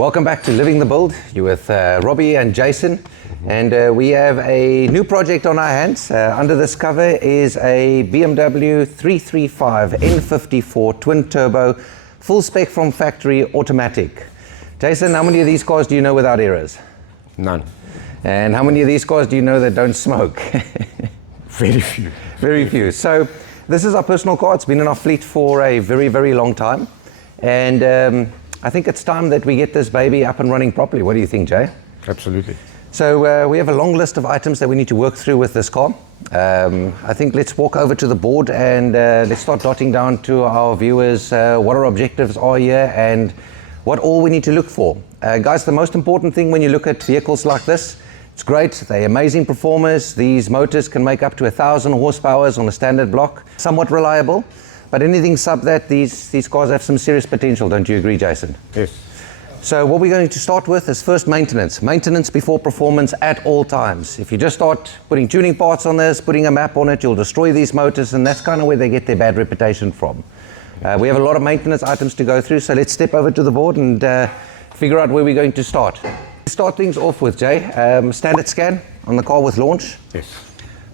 Welcome back to Living the Build. You're with Robbie and Jason, and we have a new project on our hands. Under this cover is a BMW 335 N54 twin turbo, full spec from factory, automatic. Jason, how many of these cars do you know without errors? None. And how many of these cars do you know that don't smoke? Very few. Very few. So this is our personal car. It's been in our fleet for a very, very long time. And I think it's time that we get this baby up and running properly. What do you think, Jay? Absolutely. So we have a long list of items that we need to work through with this car. I think let's walk over to the board and let's start jotting down to our viewers what our objectives are here and what all we need to look for. Guys, the most important thing when you look at vehicles like this, it's great, they're amazing performers. These motors can make up to 1,000 horsepower on a standard block, somewhat reliable. But anything sub that, these cars have some serious potential, don't you agree, Jason? Yes. So what we're going to start with is first maintenance. Maintenance before performance at all times. If you just start putting tuning parts on this, putting a map on it, you'll destroy these motors, and that's kind of where they get their bad reputation from. We have a lot of maintenance items to go through, so let's step over to the board and figure out where we're going to start. Start things off with, Jay, standard scan on the car with launch. Yes.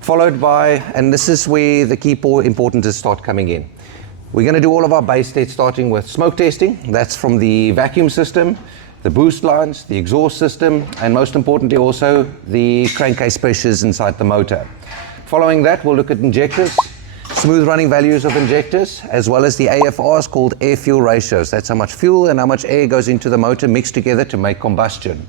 Followed by, and this is where the key importance start coming in. We're going to do all of our base tests starting with smoke testing. That's from the vacuum system, the boost lines, the exhaust system, and most importantly also the crankcase pressures inside the motor. Following that, we'll look at injectors, smooth running values of injectors, as well as the AFRs called air-fuel ratios. That's how much fuel and how much air goes into the motor mixed together to make combustion.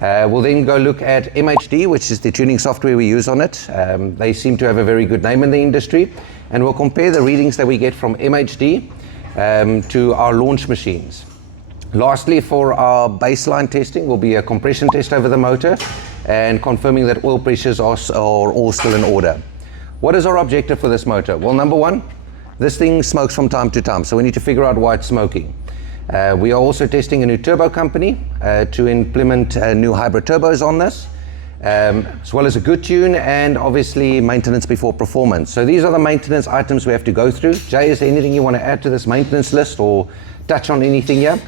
We'll then go look at MHD, which is the tuning software we use on it. They seem to have a very good name in the industry. And we'll compare the readings that we get from MHD to our launch machines. Lastly, for our baseline testing will be a compression test over the motor and confirming that oil pressures are all still in order. What is our objective for this motor? Well, number one, this thing smokes from time to time, so we need to figure out why it's smoking. We are also testing a new turbo company to implement new hybrid turbos on this, as well as a good tune and obviously maintenance before performance. So these are the maintenance items we have to go through. Jay, is there anything you want to add to this maintenance list or touch on anything here?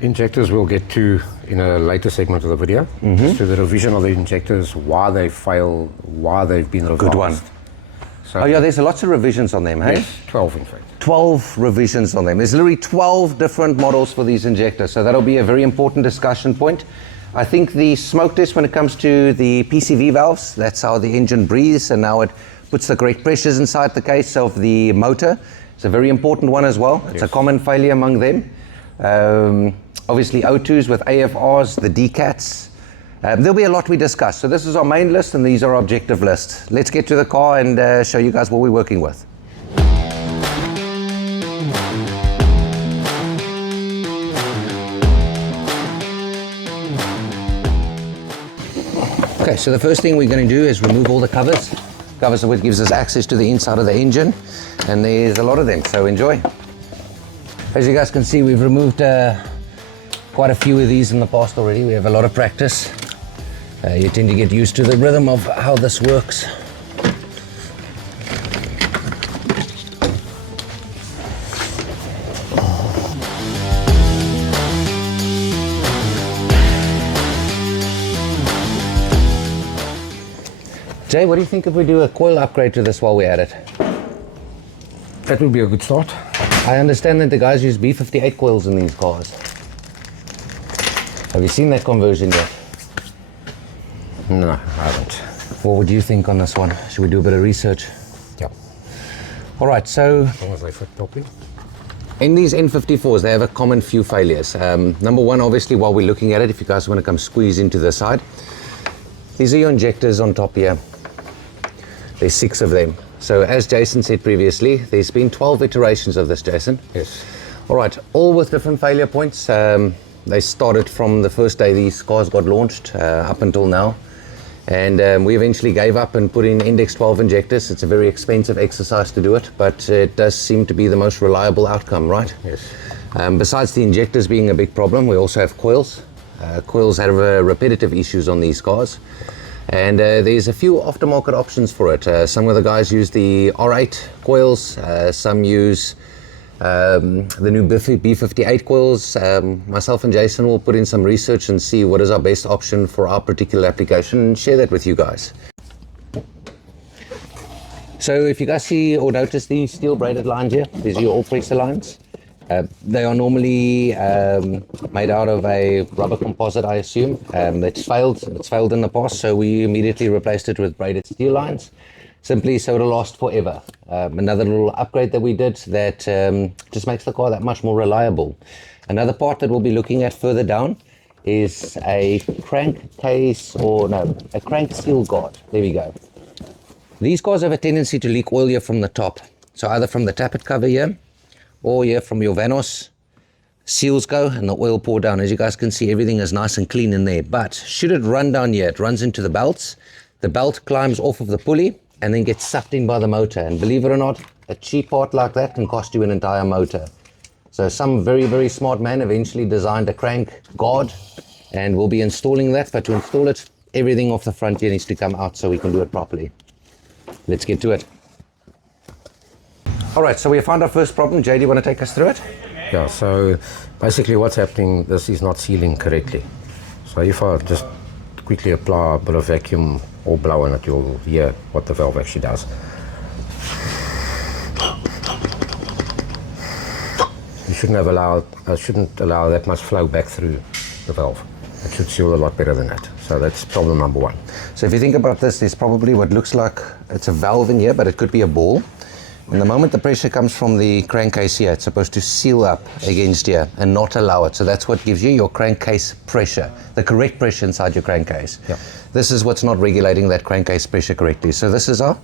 Injectors we'll get to in a later segment of the video. So the revision of the injectors, why they fail, why they've been revised. Good one. So, oh yeah, there's lots of revisions on them, hey? Yes, 12 in fact. 12 revisions on them. There's literally 12 different models for these injectors, so that'll be a very important discussion point. I think the smoke test when it comes to the PCV valves, that's how the engine breathes, and now it puts the correct pressures inside the case of the motor. It's a very important one as well. It's a common failure among them. Obviously O2s with AFRs, the DCATs. There'll be a lot we discuss. So this is our main list and these are our objective lists. Let's get to the car and show you guys what we're working with. Okay, so the first thing we're going to do is remove all the covers. Covers are what gives us access to the inside of the engine, and there's a lot of them, so enjoy. As you guys can see, we've removed quite a few of these in the past already. We have a lot of practice. You tend to get used to the rhythm of how this works. Jay, what do you think if we do a coil upgrade to this while we're at it? That would be a good start. I understand that the guys use B58 coils in these cars. Have you seen that conversion yet? No, I haven't. What would you think on this one? Should we do a bit of research? Yeah. All right, so As long as they fit properly. in these N54s, they have a common few failures. Number one, obviously, while we're looking at it, if you guys want to come squeeze into the side, these are your injectors on top here. There's 6 of them. So as Jason said previously, there's been 12 iterations of this, Jason. Yes. All right, all with different failure points. They started from the first day these cars got launched up until now. And we eventually gave up and put in index 12 injectors. It's a very expensive exercise to do it, but it does seem to be the most reliable outcome, right? Yes. Besides the injectors being a big problem, we also have coils. Coils have repetitive issues on these cars. And there's a few aftermarket options for it. Some of the guys use the R8 coils, some use the new B58 coils. Myself and Jason will put in some research and see what is our best option for our particular application and share that with you guys. So if you guys see or notice these steel braided lines here, these are your all pressure lines. They are normally made out of a rubber composite, I assume. It's failed in the past, so we immediately replaced it with braided steel lines, simply so it'll last forever. Another little upgrade that we did that just makes the car that much more reliable. Another part that we'll be looking at further down is a crankcase, a crank seal guard. There we go. These cars have a tendency to leak oil here from the top. So either from the tappet cover here, or here from your Vanos, seals go and the oil pour down. As you guys can see, everything is nice and clean in there. But should it run down here, it runs into the belts. The belt climbs off of the pulley and then gets sucked in by the motor. And believe it or not, a cheap part like that can cost you an entire motor. So some very, very smart man eventually designed a crank guard, and we'll be installing that. But to install it, everything off the front here needs to come out so we can do it properly. Let's get to it. All right, so we found our first problem. Jay, do you want to take us through it? Yeah, so basically what's happening, this is not sealing correctly. So if I just quickly apply a bit of vacuum or blow on it, you'll hear what the valve actually does. You shouldn't allow that much flow back through the valve. It should seal a lot better than that. So that's problem number one. So if you think about this, there's probably what looks like it's a valve in here, but it could be a ball. And the moment the pressure comes from the crankcase here, it's supposed to seal up against here and not allow it. So that's what gives you your crankcase pressure, the correct pressure inside your crankcase. Yep. This is what's not regulating that crankcase pressure correctly. So this is our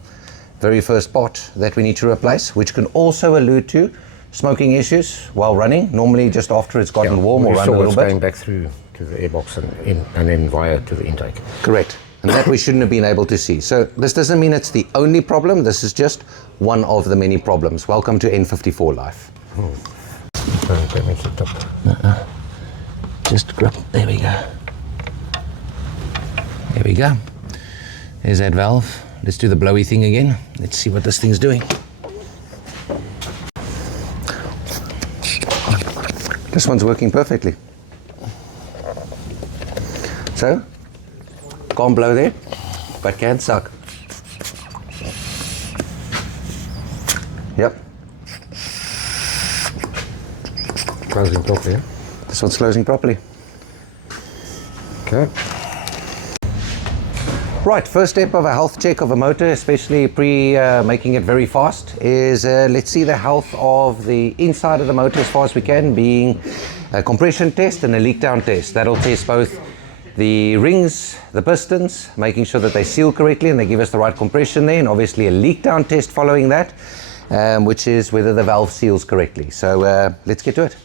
very first part that we need to replace, which can also allude to smoking issues while running, normally just after it's gotten warm or run a little bit. Going back through to the airbox and then via to the intake. Correct. And that we shouldn't have been able to see. So this doesn't mean it's the only problem. This is just one of the many problems. Welcome to N54 life. Don't make it up. Just grab. There we go. There we go. There's that valve. Let's do the blowy thing again. Let's see what this thing's doing. This one's working perfectly. So, can't blow there, but can suck. Yep. Closing properly. This one's closing properly. Okay. Right, first step of a health check of a motor, especially making it very fast, is let's see the health of the inside of the motor as far as we can, being a compression test and a leak down test. That'll test both the rings, the pistons, making sure that they seal correctly and they give us the right compression there, and obviously a leak down test following that, which is whether the valve seals correctly. So let's get to it.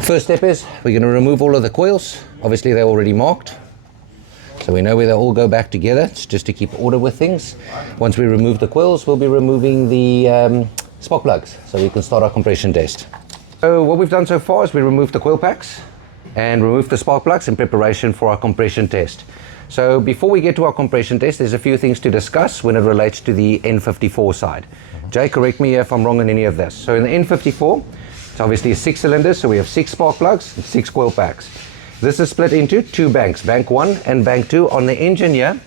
First step is we're going to remove all of the coils. Obviously they're already marked, so we know where they all go back together. It's just to keep order with things. Once we remove the coils, we'll be removing the spark plugs so we can start our compression test. So what we've done so far is we removed the coil packs and removed the spark plugs in preparation for our compression test. So before we get to our compression test, there's a few things to discuss when it relates to the N54 side. Jay, correct me if I'm wrong on any of this. So in the N54, it's obviously a 6-cylinder, so we have 6 spark plugs and 6 coil packs. This is split into 2 banks, bank 1 and bank 2. On the engine here,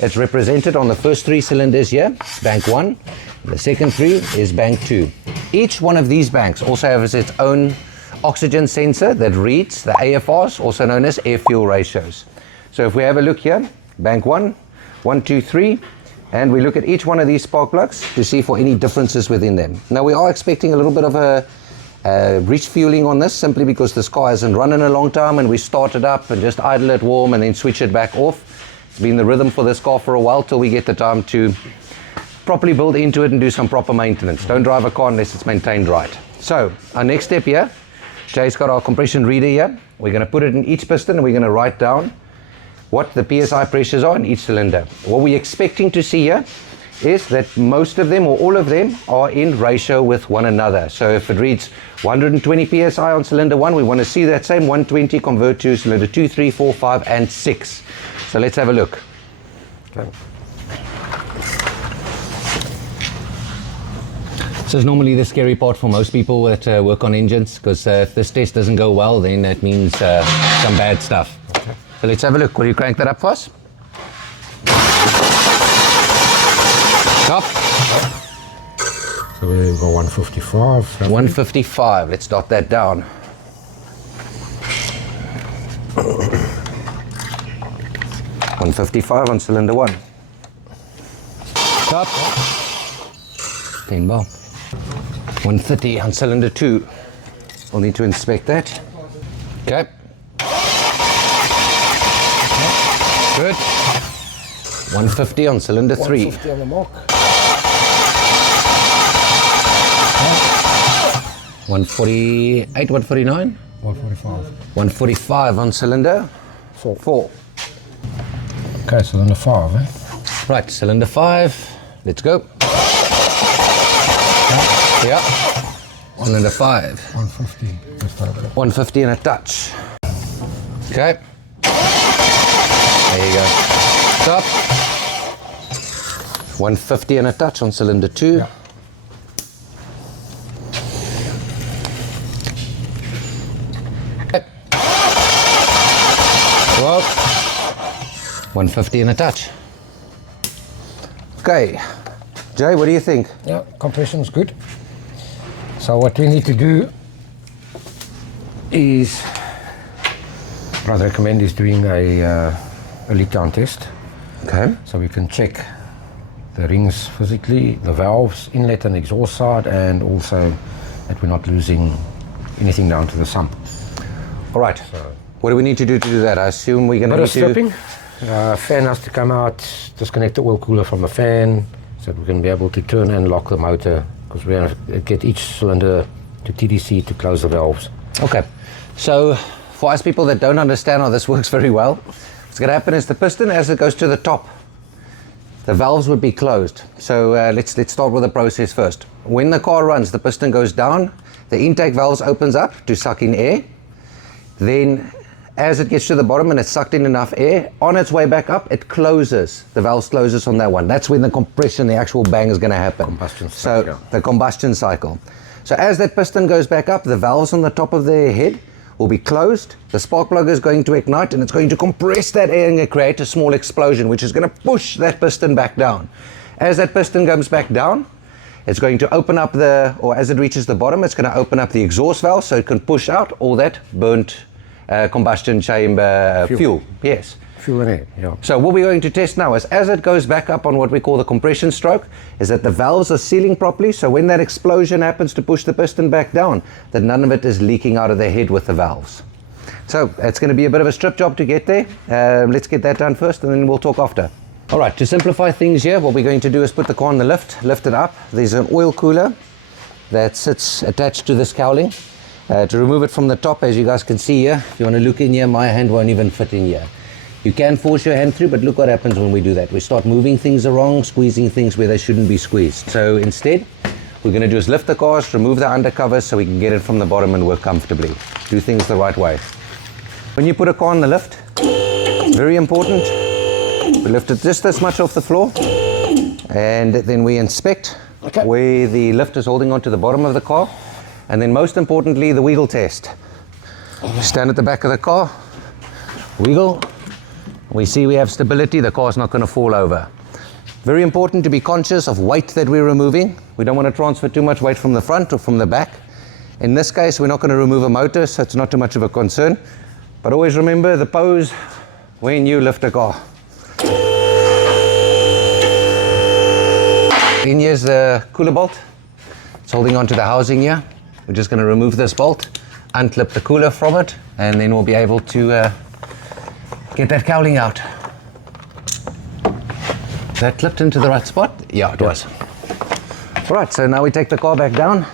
it's represented on the first 3 cylinders here, bank 1. The second 3 is bank 2. Each one of these banks also has its own oxygen sensor that reads the AFRs, also known as air-fuel ratios. So if we have a look here, bank 1, 1, 2, 3, and we look at each one of these spark plugs to see for any differences within them. Now we are expecting a little bit of a refueling on this, simply because this car hasn't run in a long time and we start it up and just idle it warm and then switch it back off. It's been the rhythm for this car for a while till we get the time to properly build into it and do some proper maintenance. Don't drive a car unless it's maintained right. So our next step here, Jay's got our compression reader here. We're going to put it in each piston and we're going to write down what the PSI pressures are in each cylinder. What we're expecting to see here is that most of them or all of them are in ratio with one another. So if it reads 120 PSI on cylinder 1, we want to see that same 120 convert to cylinder 2, 3, 4, 5 and 6. So let's have a look. Okay. This is normally the scary part for most people that work on engines, because if this test doesn't go well, then that means some bad stuff. Okay. So let's have a look. Will you crank that up for us? Stop. So we've got 155. 155. Let's dot that down. $155 on cylinder 1. Stop. 10 bar. 130 on cylinder 2. We'll need to inspect that. Okay. Good. 150 on cylinder 3. 150 on the mark. 148, 149? 145. 145 on cylinder 4. Okay, cylinder 5, eh? Right, cylinder 5. Let's go. Yeah. Cylinder 5. 150. Just over there. 150 and a touch. Okay. There you go. Stop. 150 and a touch on cylinder 2. Yeah. Okay. Well, 150 and a touch. Okay. Jay, what do you think? Yeah, compression's good. So what we need to do is, what I'd recommend is doing a leak down test. Okay. So we can check the rings physically, the valves, inlet and exhaust side, and also that we're not losing anything down to the sump. All right. So, what do we need to do that? I assume we're going to bit need of stripping. Fan has to come out, disconnect the oil cooler from the fan, so that we can be able to turn and lock the motor, because we have to get each cylinder to TDC to close the valves. Okay. So for us people that don't understand how this works very well, what's going to happen is the piston, as it goes to the top, the valves would be closed. So let's start with the process first. When the car runs, the piston goes down, the intake valves opens up to suck in air. Then as it gets to the bottom and it's sucked in enough air, on its way back up, it closes. The valve closes on that one. That's when the compression, the actual bang is going to happen. Combustion cycle. So the combustion cycle. So as that piston goes back up, the valves on the top of the head will be closed. The spark plug is going to ignite and it's going to compress that air and create a small explosion, which is going to push that piston back down. As that piston comes back down, it's going to open up or as it reaches the bottom, it's going to open up the exhaust valve so it can push out all that burnt combustion chamber fuel. Yes. Fuel and air, yeah. So what we're going to test now is, as it goes back up on what we call the compression stroke, is that the valves are sealing properly, so when that explosion happens to push the piston back down, that none of it is leaking out of the head with the valves. So it's going to be a bit of a strip job to get there. Let's get that done first and then we'll talk after. All right, to simplify things here, what we're going to do is put the car on the lift it up. There's an oil cooler that sits attached to this cowling. To remove it from the top, as you guys can see here, if you want to look in here, my hand won't even fit in here. You can force your hand through, but look what happens when we do that. We start moving things around, squeezing things where they shouldn't be squeezed. So instead, we're going to do is lift the cars, remove the undercovers so we can get it from the bottom and work comfortably. Do things the right way. When you put a car on the lift, very important, we lift it just this much off the floor, and then we inspect where the lift is holding onto the bottom of the car. And then most importantly, the wiggle test. Stand at the back of the car, wiggle. We see we have stability, the car's not going to fall over. Very important to be conscious of weight that we're removing. We don't want to transfer too much weight from the front or from the back. In this case, we're not going to remove a motor, so it's not too much of a concern. But always remember the pose when you lift a car. In here's the cooler bolt. It's holding onto the housing here. We're just going to remove this bolt, unclip the cooler from it, and then we'll be able to get that cowling out. Is that clipped into the right spot? Yeah, it was. All right, so now we take the car back down.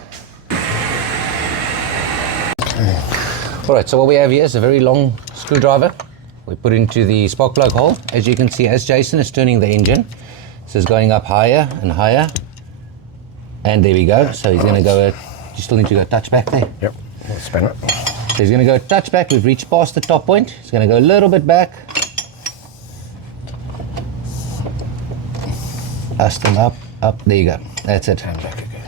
All right, so what we have here is a very long screwdriver. We put into the spark plug hole. As you can see, as Jason is turning the engine, this is going up higher and higher. And there we go. So he's going to go, you still need to go touch back there. Yep, we'll spin it. So he's going to go touch back. We've reached past the top point. He's going to go a little bit back. Still up, there you go. That's it. And back again.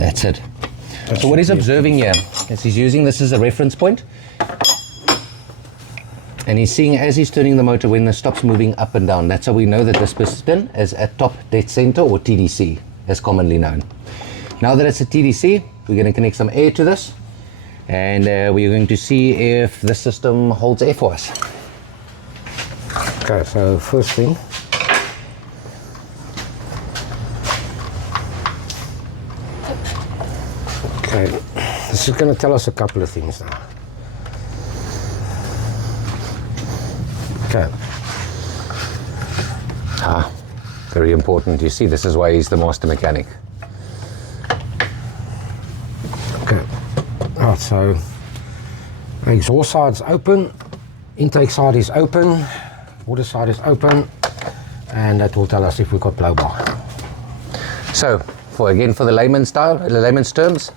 That's it. So what he's observing here is he's using this as a reference point, and he's seeing as he's turning the motor when it stops moving up and down. That's how we know that this piston is at top dead center, or TDC as commonly known. Now that it's a TDC, we're going to connect some air to this, and we're going to see if the system holds air for us. Okay, so first thing, okay, this is going to tell us a couple of things now. Okay. Very important. You see, this is why he's the master mechanic. Okay. Right, so the exhaust side's open, intake side is open, water side is open, and that will tell us if we've got blow bar. So, for the layman's terms,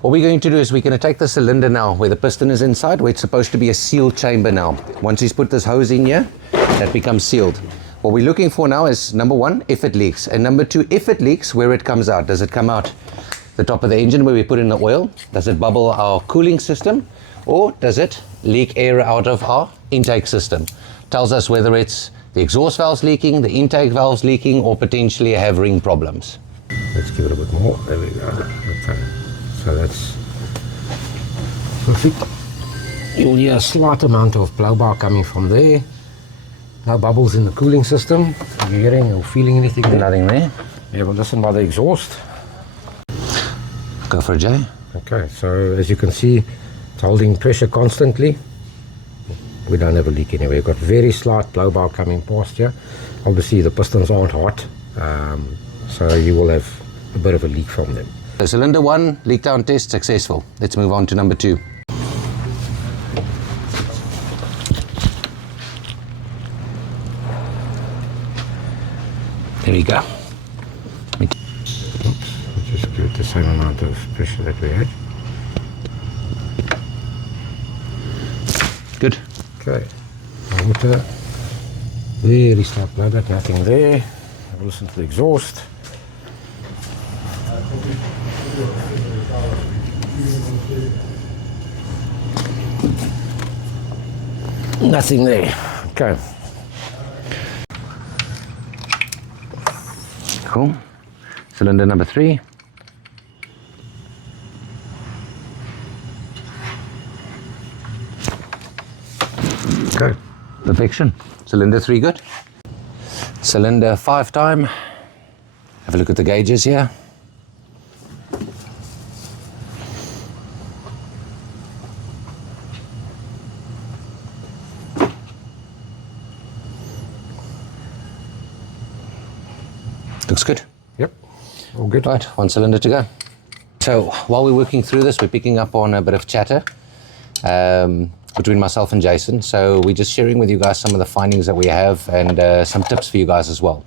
what we're going to do is we're going to take the cylinder now where the piston is inside, where it's supposed to be a sealed chamber now. Once he's put this hose in here, that becomes sealed. What we're looking for now is, number one, if it leaks, and number two, if it leaks, where it comes out. Does it come out the top of the engine where we put in the oil? Does it bubble our cooling system? Or does it leak air out of our intake system? Tells us whether it's the exhaust valves leaking, the intake valves leaking, or potentially have ring problems. Let's give it a bit more. There we go. Okay. So that's perfect. You'll hear a slight amount of blow bar coming from there. No bubbles in the cooling system. Are you hearing or feeling anything there? Nothing there. Yeah, well, listen by the exhaust. Go for it, Jay. Okay, so as you can see, it's holding pressure constantly. We don't have a leak anywhere. We've got very slight blow bar coming past here. Obviously, the pistons aren't hot, so you will have a bit of a leak from them. So cylinder 1, leak down test successful. Let's move on to number 2. There we go. Just give it the same amount of pressure that we had. Good. Okay. Water. Very slight blow back, nothing there. Have a listen to the exhaust. Nothing there. Okay. Cool. Cylinder number 3. Okay. Perfection. Cylinder 3 good. Cylinder 5 time. Have a look at the gauges here. Looks good. Yep. All good. Right, 1 cylinder to go. So while we're working through this, we're picking up on a bit of chatter between myself and Jason. So we're just sharing with you guys some of the findings that we have and some tips for you guys as well.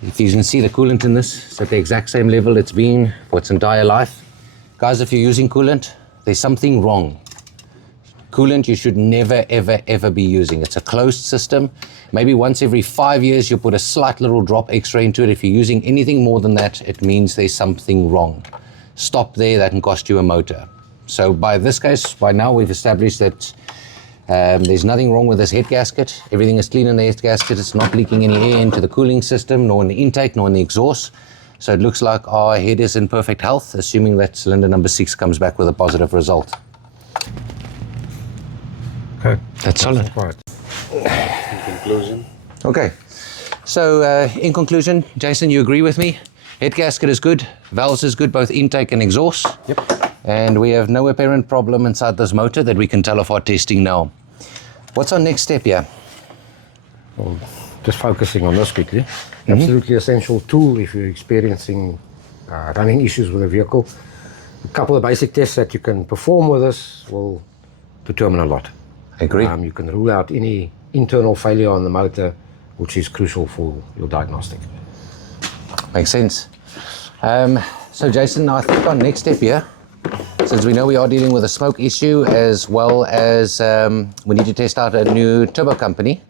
If you can see, the coolant in this is at the exact same level it's been for its entire life. Guys, if you're using coolant, there's something wrong. Coolant you should never, ever, ever be using. It's a closed system. Maybe once every 5 years you'll put a slight little drop extra into it. If you're using anything more than that, it means there's something wrong. Stop there, that can cost you a motor. So by this case, by now we've established that there's nothing wrong with this head gasket. Everything is clean in the head gasket. It's not leaking any air into the cooling system, nor in the intake, nor in the exhaust. So it looks like our head is in perfect health, assuming that cylinder number 6 comes back with a positive result. Okay. That's solid. Right. In conclusion. Okay. So in conclusion, Jason, you agree with me? Head gasket is good, valves is good, both intake and exhaust. Yep. And we have no apparent problem inside this motor that we can tell of our testing now. What's our next step here? Well, just focusing on this quickly. Absolutely essential tool if you're experiencing running issues with a vehicle. A couple of basic tests that you can perform with this will determine a lot. I agree. You can rule out any internal failure on the motor, which is crucial for your diagnostic. Makes sense. So Jason, I think our next step here, since we know we are dealing with a smoke issue as well as we need to test out a new turbo company,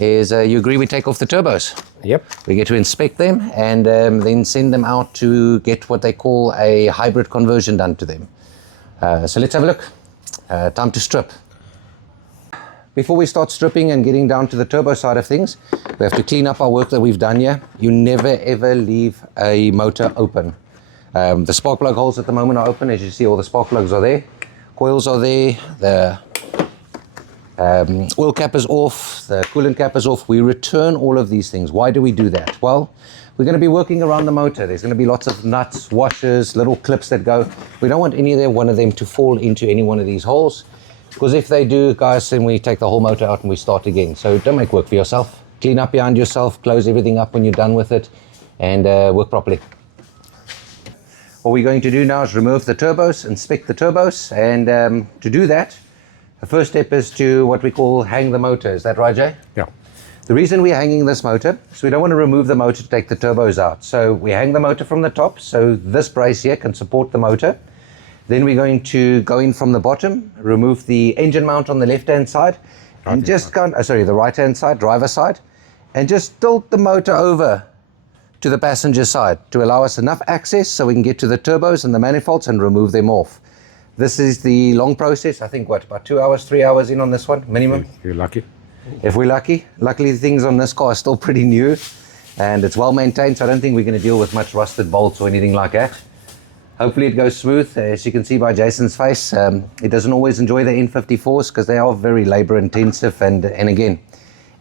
is you agree we take off the turbos? Yep. We get to inspect them and then send them out to get what they call a hybrid conversion done to them. So let's have a look. Time to strip. Before we start stripping and getting down to the turbo side of things, we have to clean up our work that we've done here. You never ever leave a motor open. The spark plug holes at the moment are open. As you see, all the spark plugs are there. Coils are there. The oil cap is off. The coolant cap is off. We return all of these things. Why do we do that? Well, we're going to be working around the motor. There's going to be lots of nuts, washers, little clips that go. We don't want one of them to fall into any one of these holes. Because if they do, guys, then we take the whole motor out and we start again. So don't make work for yourself. Clean up behind yourself, close everything up when you're done with it, and work properly. What we're going to do now is remove the turbos, inspect the turbos, and to do that, the first step is to what we call hang the motor. Is that right, Jay? Yeah. The reason we're hanging this motor is we don't want to remove the motor to take the turbos out. So we hang the motor from the top, so this brace here can support the motor. Then we're going to go in from the bottom, remove the engine mount on the left-hand side, and just go, the right-hand side, driver side, and just tilt the motor over to the passenger side to allow us enough access so we can get to the turbos and the manifolds and remove them off. This is the long process. I think, about 2 hours, 3 hours in on this one, minimum. You're lucky. If we're lucky. Luckily, the things on this car are still pretty new, and it's well maintained, so I don't think we're going to deal with much rusted bolts or anything like that. Hopefully it goes smooth. As you can see by Jason's face, he doesn't always enjoy the N54s because they are very labor intensive, and again,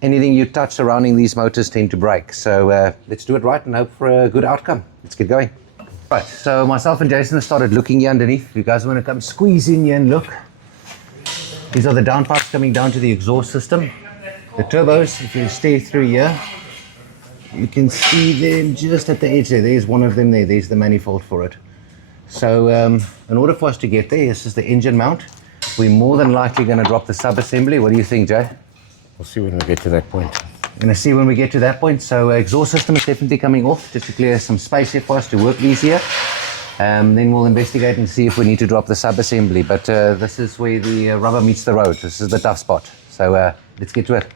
anything you touch surrounding these motors tend to break. So let's do it right and hope for a good outcome. Let's get going. Right, so myself and Jason have started looking here underneath. If you guys want to come squeeze in here and look. These are the downpipes coming down to the exhaust system. The turbos, if you stay through here, you can see them just at the edge there. There's one of them there. There's the manifold for it. So in order for us to get there, this is the engine mount. We're more than likely going to drop the sub-assembly. What do you think, Jay? We'll see when we get to that point. We're going to see when we get to that point. So exhaust system is definitely coming off just to clear some space here for us to work easier. Then we'll investigate and see if we need to drop the sub-assembly. But this is where the rubber meets the road. This is the tough spot. So let's get to it.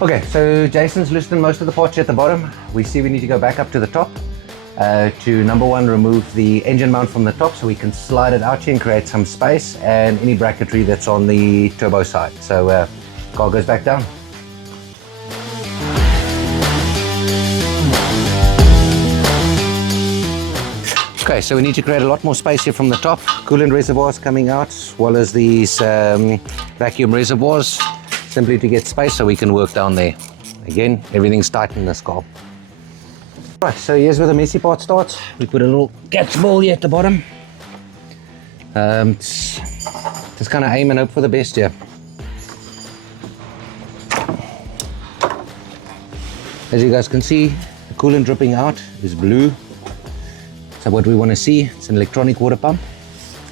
Okay, so Jason's loosened most of the parts at the bottom. We see we need to go back up to the top to number one, remove the engine mount from the top so we can slide it out here and create some space, and any bracketry that's on the turbo side. So car goes back down. Okay, so we need to create a lot more space here from the top. Coolant reservoirs coming out, as well as these vacuum reservoirs, simply to get space so we can work down there. Again, everything's tight in this car. Right, so here's where the messy part starts. We put a little catch ball here at the bottom. Just kind of aim and hope for the best here. As you guys can see, the coolant dripping out is blue. So what we want to see, it's an electronic water pump,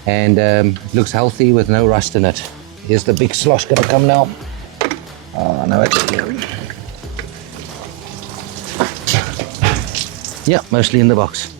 and it looks healthy with no rust in it. Here's the big slosh going to come now. Oh, no, it's here. Yeah, mostly in the box.